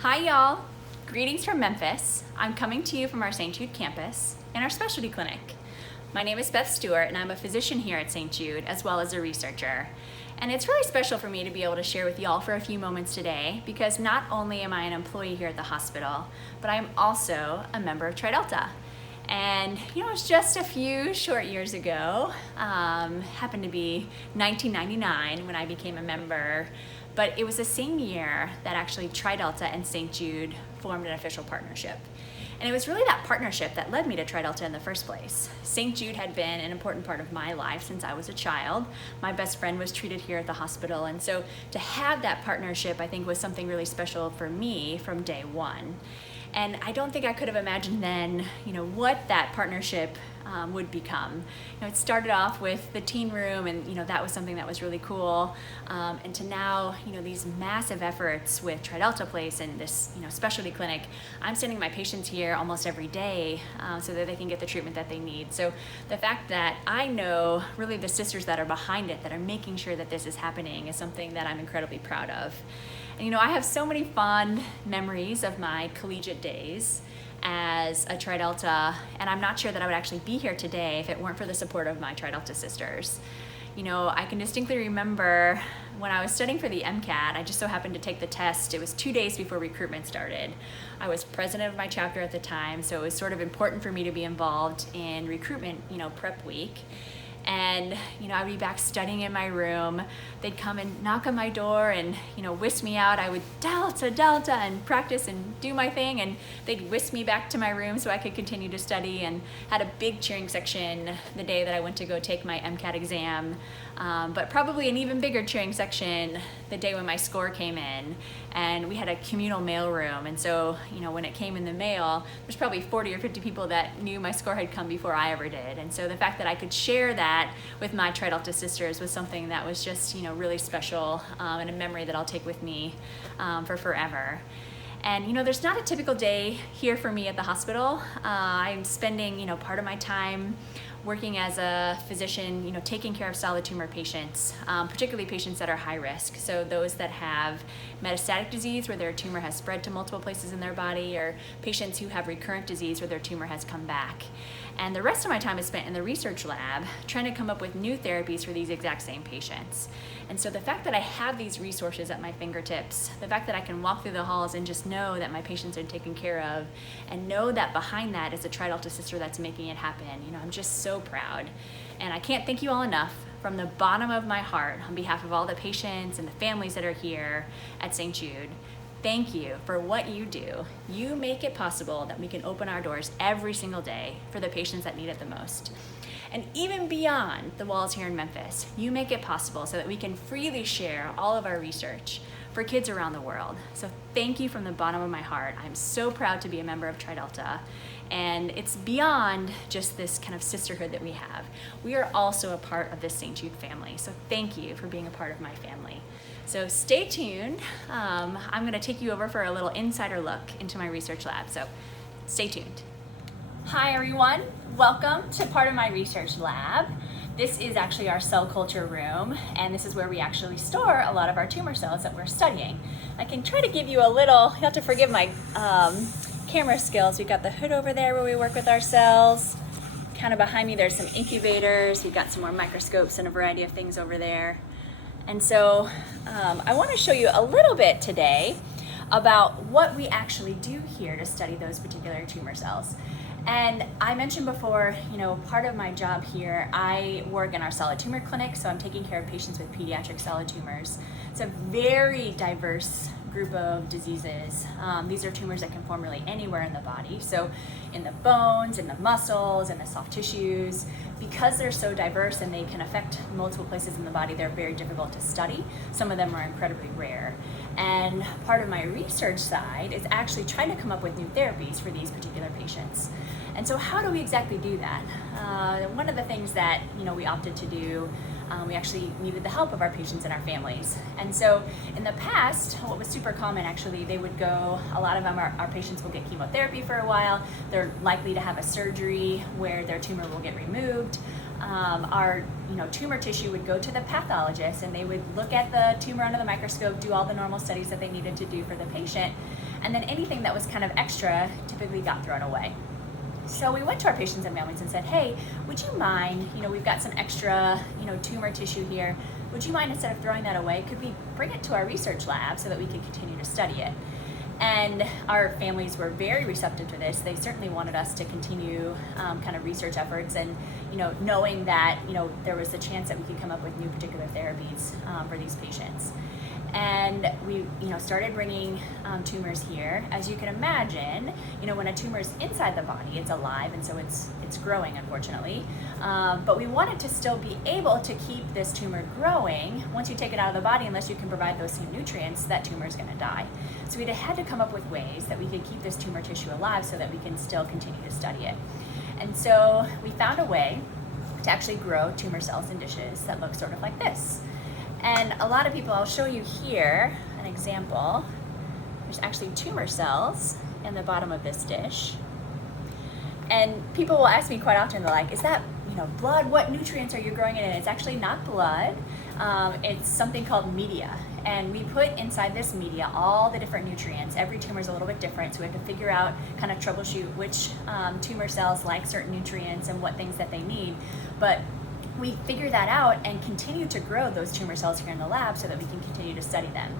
Hi y'all, greetings from Memphis. I'm coming to you from our St. Jude campus in our specialty clinic. My name is Beth Stewart and I'm a physician here at St. Jude as well as a researcher. And it's really special for me to be able to share with y'all for a few moments today because not only am I an employee here at the hospital, but I'm also a member of Tri Delta. And it's just a few short years ago, happened to be 1999 when I became a member, but it was the same year that actually Tri Delta and St. Jude formed an official partnership. And it was really that partnership that led me to Tri Delta in the first place. St. Jude had been an important part of my life since I was a child. My best friend was treated here at the hospital, and so to have that partnership I think was something really special for me from day one. And I don't think I could have imagined then, what that partnership would become. It started off with the teen room, and that was something that was really cool. And to now, these massive efforts with Tri Delta Place and this, specialty clinic. I'm sending my patients here almost every day so that they can get the treatment that they need. So the fact that I know really the sisters that are behind it, that are making sure that this is happening, is something that I'm incredibly proud of. And I have so many fond memories of my collegiate days as a Tri Delta, and I'm not sure that I would actually be here today if it weren't for the support of my Tri Delta sisters. I can distinctly remember when I was studying for the MCAT, I just so happened to take the test. It was 2 days before recruitment started. I was president of my chapter at the time, so it was sort of important for me to be involved in recruitment, prep week. And I'd be back studying in my room. They'd come and knock on my door and whisk me out. I would Delta and practice and do my thing, and they'd whisk me back to my room so I could continue to study, and had a big cheering section the day that I went to go take my MCAT exam, but probably an even bigger cheering section the day when my score came in. And we had a communal mail room, and so when it came in the mail, there's probably 40 or 50 people that knew my score had come before I ever did. And so the fact that I could share that with my Tri Delta sisters was something that was just really special, and a memory that I'll take with me for forever. And there's not a typical day here for me at the hospital. I'm spending part of my time working as a physician, taking care of solid tumor patients, particularly patients that are high risk. So those that have metastatic disease where their tumor has spread to multiple places in their body, or patients who have recurrent disease where their tumor has come back. And the rest of my time is spent in the research lab trying to come up with new therapies for these exact same patients. And so the fact that I have these resources at my fingertips, the fact that I can walk through the halls and just know that my patients are taken care of, and know that behind that is a Tri Delta sister that's making it happen, I'm just so proud. And I can't thank you all enough from the bottom of my heart on behalf of all the patients and the families that are here at St. Jude. Thank you for what you do. You make it possible that we can open our doors every single day for the patients that need it the most. And even beyond the walls here in Memphis, you make it possible so that we can freely share all of our research for kids around the world. So thank you from the bottom of my heart. I'm so proud to be a member of Tri Delta. And it's beyond just this kind of sisterhood that we have. We are also a part of this St. Jude family. So thank you for being a part of my family. So stay tuned. I'm gonna take you over for a little insider look into my research lab. So stay tuned. Hi everyone, welcome to part of my research lab. This is actually our cell culture room, and this is where we actually store a lot of our tumor cells that we're studying. I can try to give you a little, you have to forgive my camera skills. We've got the hood over there where we work with our cells. Kind of behind me there's some incubators. We've got some more microscopes and a variety of things over there. And so I want to show you a little bit today about what we actually do here to study those particular tumor cells. And I mentioned before, part of my job here, I work in our solid tumor clinic, so I'm taking care of patients with pediatric solid tumors. It's a very diverse group of diseases. These are tumors that can form really anywhere in the body. So in the bones, in the muscles, in the soft tissues. Because they're so diverse and they can affect multiple places in the body, they're very difficult to study. Some of them are incredibly rare. And part of my research side is actually trying to come up with new therapies for these particular patients. And so how do we exactly do that? One of the things that we opted to do, we actually needed the help of our patients and our families. And so in the past, what was super common actually, they would go, a lot of them, our patients will get chemotherapy for a while. They're likely to have a surgery where their tumor will get removed. our tumor tissue would go to the pathologist, and they would look at the tumor under the microscope, do all the normal studies that they needed to do for the patient, and then anything that was kind of extra typically got thrown away. So we went to our patients and families and said, hey, would you mind, we've got some extra tumor tissue here, would you mind, instead of throwing that away, could we bring it to our research lab so that we could continue to study it? And our families were very receptive to this. They certainly wanted us to continue kind of research efforts, and knowing that there was a chance that we could come up with new particular therapies for these patients. And we started bringing tumors here. As you can imagine, when a tumor is inside the body, it's alive, and so it's growing, unfortunately. But we wanted to still be able to keep this tumor growing. Once you take it out of the body, unless you can provide those same nutrients, that tumor is going to die. So we had to come up with ways that we could keep this tumor tissue alive so that we can still continue to study it. And so we found a way to actually grow tumor cells in dishes that look sort of like this. And a lot of people, I'll show you here an example. There's actually tumor cells in the bottom of this dish. And people will ask me quite often, they're like, is that blood? What nutrients are you growing it in? It's actually not blood. It's something called media. And we put inside this media all the different nutrients. Every tumor is a little bit different, so we have to figure out, kind of troubleshoot which tumor cells like certain nutrients and what things that they need. But we figure that out and continue to grow those tumor cells here in the lab so that we can continue to study them.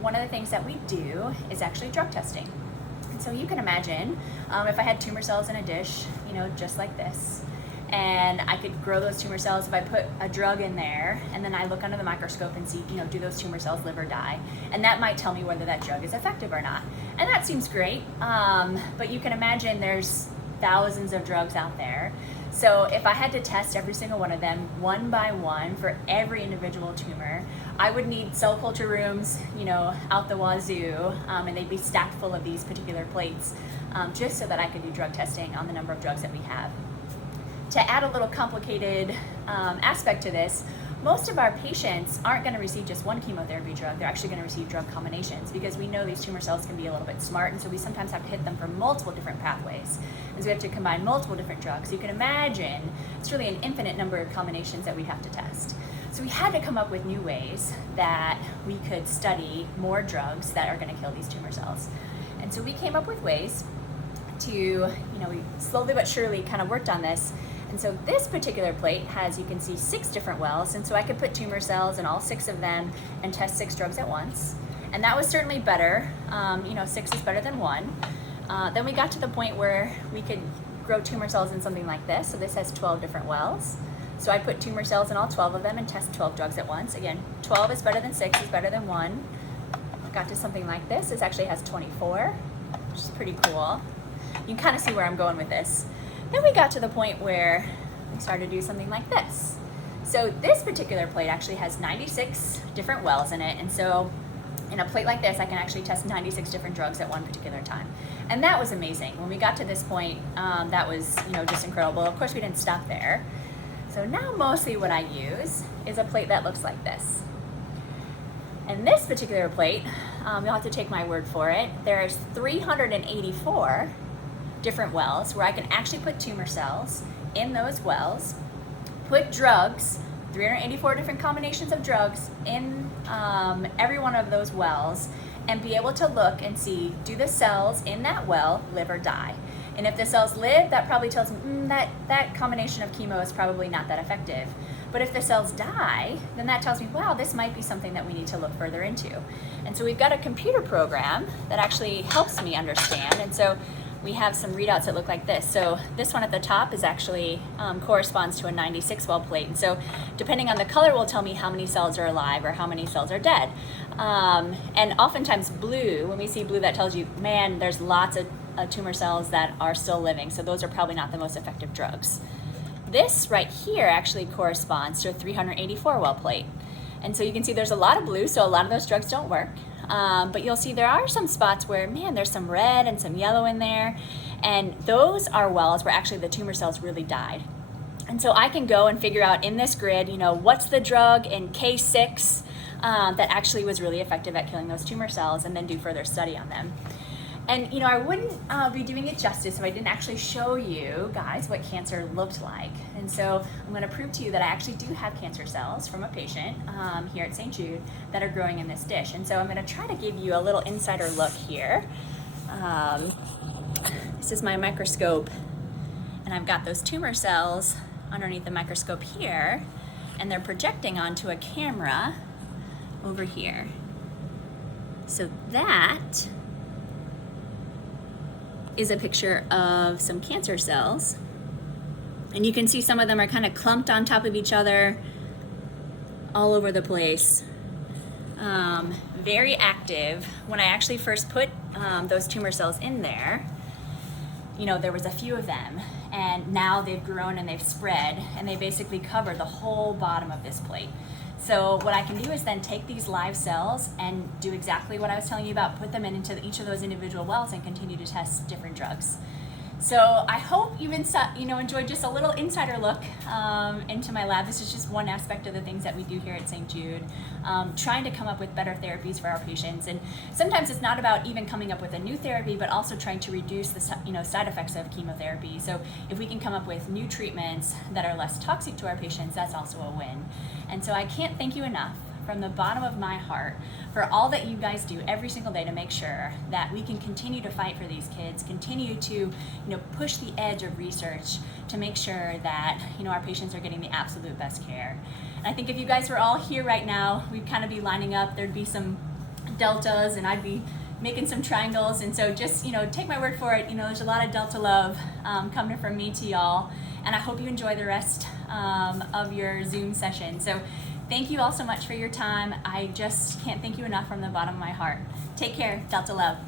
One of the things that we do is actually drug testing. And so you can imagine if I had tumor cells in a dish, just like this, and I could grow those tumor cells if I put a drug in there, and then I look under the microscope and see, do those tumor cells live or die? And that might tell me whether that drug is effective or not. And that seems great, but you can imagine there's thousands of drugs out there. So if I had to test every single one of them one by one for every individual tumor, I would need cell culture rooms, out the wazoo, and they'd be stacked full of these particular plates, just so that I could do drug testing on the number of drugs that we have. To add a little complicated aspect to this, most of our patients aren't going to receive just one chemotherapy drug. They're actually going to receive drug combinations, because we know these tumor cells can be a little bit smart, and so we sometimes have to hit them from multiple different pathways. And so we have to combine multiple different drugs. You can imagine it's really an infinite number of combinations that we have to test. So we had to come up with new ways that we could study more drugs that are going to kill these tumor cells. And so we came up with ways to, we slowly but surely kind of worked on this. And so this particular plate has, you can see, 6 different wells, and so I could put tumor cells in all 6 of them and test 6 drugs at once. And that was certainly better. 6 is better than 1. Then we got to the point where we could grow tumor cells in something like this. So this has 12 different wells. So I put tumor cells in all 12 of them and test 12 drugs at once. Again, 12 is better than 6 is better than 1. Got to something like this. This actually has 24, which is pretty cool. You can kind of see where I'm going with this. Then we got to the point where we started to do something like this. So this particular plate actually has 96 different wells in it, and so in a plate like this, I can actually test 96 different drugs at one particular time. And that was amazing. When we got to this point, that was just incredible. Of course, we didn't stop there. So now mostly what I use is a plate that looks like this. And this particular plate, you'll have to take my word for it, there's 384 different wells where I can actually put tumor cells in those wells, put drugs, 384 different combinations of drugs in every one of those wells, and be able to look and see, do the cells in that well live or die? And if the cells live, that probably tells me that combination of chemo is probably not that effective. But if the cells die, then that tells me, wow, this might be something that we need to look further into. And so we've got a computer program that actually helps me understand. And so we have some readouts that look like this. So this one at the top is actually corresponds to a 96 well plate. And so depending on the color will tell me how many cells are alive or how many cells are dead. And oftentimes blue, when we see blue, that tells you, man, there's lots of tumor cells that are still living. So those are probably not the most effective drugs. This right here actually corresponds to a 384 well plate. And so you can see there's a lot of blue, so a lot of those drugs don't work. But you'll see there are some spots where, man, there's some red and some yellow in there. And those are wells where actually the tumor cells really died. And so I can go and figure out in this grid, what's the drug in K6 that actually was really effective at killing those tumor cells, and then do further study on them. And you know, I wouldn't be doing it justice if I didn't actually show you guys what cancer looked like. And so I'm going to prove to you that I actually do have cancer cells from a patient here at St. Jude that are growing in this dish. And so I'm going to try to give you a little insider look here. This is my microscope, and I've got those tumor cells underneath the microscope here, and they're projecting onto a camera over here. So that is a picture of some cancer cells, and you can see some of them are kind of clumped on top of each other all over the place. Very active. When I actually first put those tumor cells in there, you know, there was a few of them, and now they've grown and they've spread, and they basically cover the whole bottom of this plate. So what I can do is then take these live cells and do exactly what I was telling you about, put them into each of those individual wells and continue to test different drugs. So I hope you've enjoyed just a little insider look into my lab. This is just one aspect of the things that we do here at St. Jude, trying to come up with better therapies for our patients. And sometimes it's not about even coming up with a new therapy, but also trying to reduce the side effects of chemotherapy. So if we can come up with new treatments that are less toxic to our patients, that's also a win. And so I can't thank you enough from the bottom of my heart for all that you guys do every single day to make sure that we can continue to fight for these kids, continue to push the edge of research to make sure that our patients are getting the absolute best care. And I think if you guys were all here right now, we'd kind of be lining up. There'd be some deltas, and I'd be making some triangles. And so just take my word for it. There's a lot of delta love coming from me to y'all, and I hope you enjoy the rest of your Zoom session. So thank you all so much for your time. I just can't thank you enough from the bottom of my heart. Take care. Delta love.